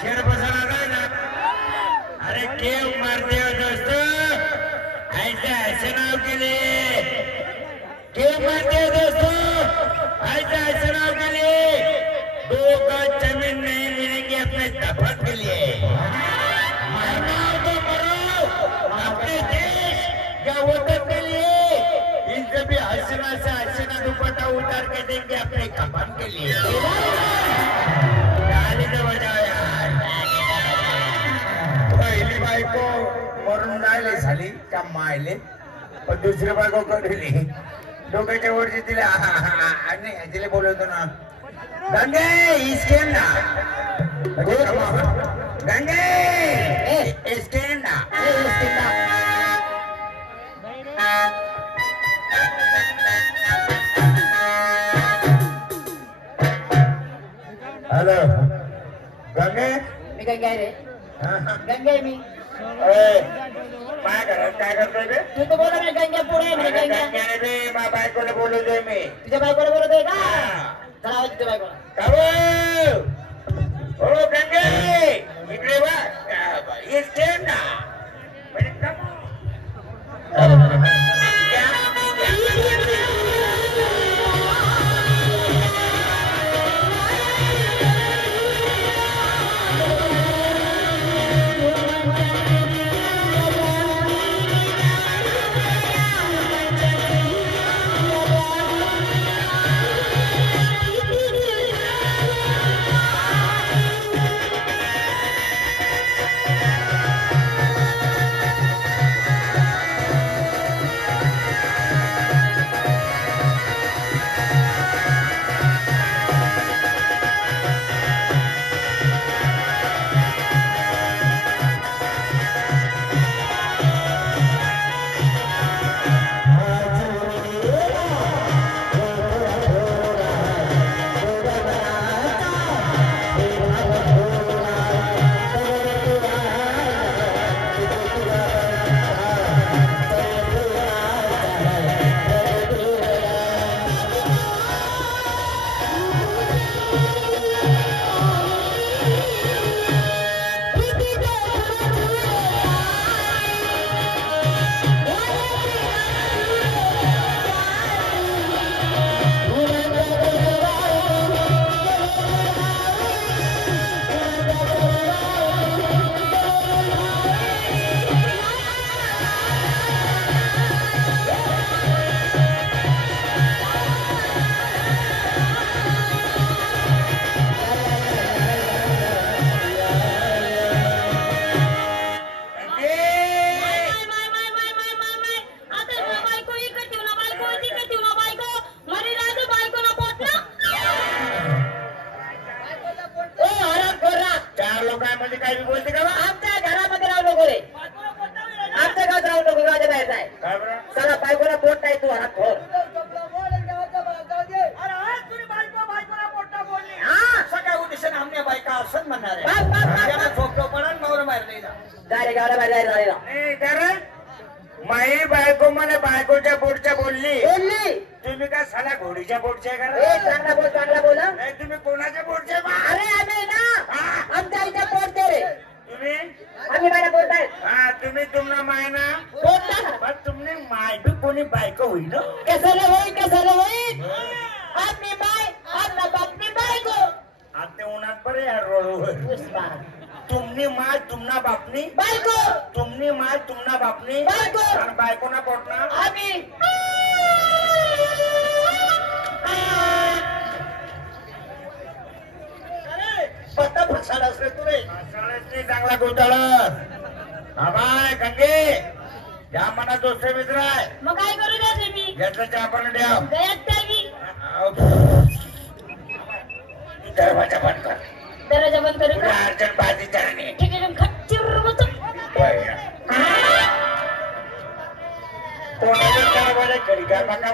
शेर बसाना काय ना अरे केव मारते हो दोस्त ऐसे नाव के लिए केव मारते हो दोस्तों ऐसे नाव के लिए 2 गज जमीन नहीं मिलेगी अपने दफन के लिए मरना हो तो मरो अपने देश या वतन के लिए इनसे भी हसीना से हसीना दुपट्टा उतार के देंगे अपने कफन के लिए पहिली बायको मरून राहिले झाली का मायले पण दुसरी बायको करली डोक्याच्या वरची तिला आणि तिला बोलवतो ना गंगे इसके ना गंगे इसके ना हॅलो गंगे मी काय काय रे गंगे मी माझ्या घरात काय करतोय बे तू तर बोला ना गंगे पुढे मी गंगे बे माझ्या बायकोला बोलवतोय मी तुझ्या बायकोला बोलतोय का चला आवाज तुझ्या बायकोला का हो गंगे इकडे वा इकडे ना माई बायको मला बायकोच्या पोटच्या बोलली तुम्ही काय साला घोडीच्या पोटच्या चांगला बोला नाही तुम्ही कोणाच्या पोटच्या अरे आम्ही ना आमच्या इथे पोटते रे तुम्ही आम्ही बायला बोलताय हा तुम्ही तुमना माय ना बोलता पण तुमने माय भी कोणी बायको होईल कशाला होईल आपली माय आपला बापनी बायको आता उन्हात बरे यार रोडवर तुमनी माय तुमना बापनी बायको तुमनी माय तुमना बापनी बायको आणि बायको ना पोटना आम्ही पत्ता फसाडास रे तू रे फसाडास चांगला गोताळ बाय गंगे या मना दोस्त मित्र आहे मग काय करू द्यायचे मी घेतलं चहा पण द्या दरवाजा बंद कर दरवाजा बंद करू का अर्जंट बाजी चढणे ठीक आहे खच्चर होतो कोणाच्या दरवाजा घडी काय बघा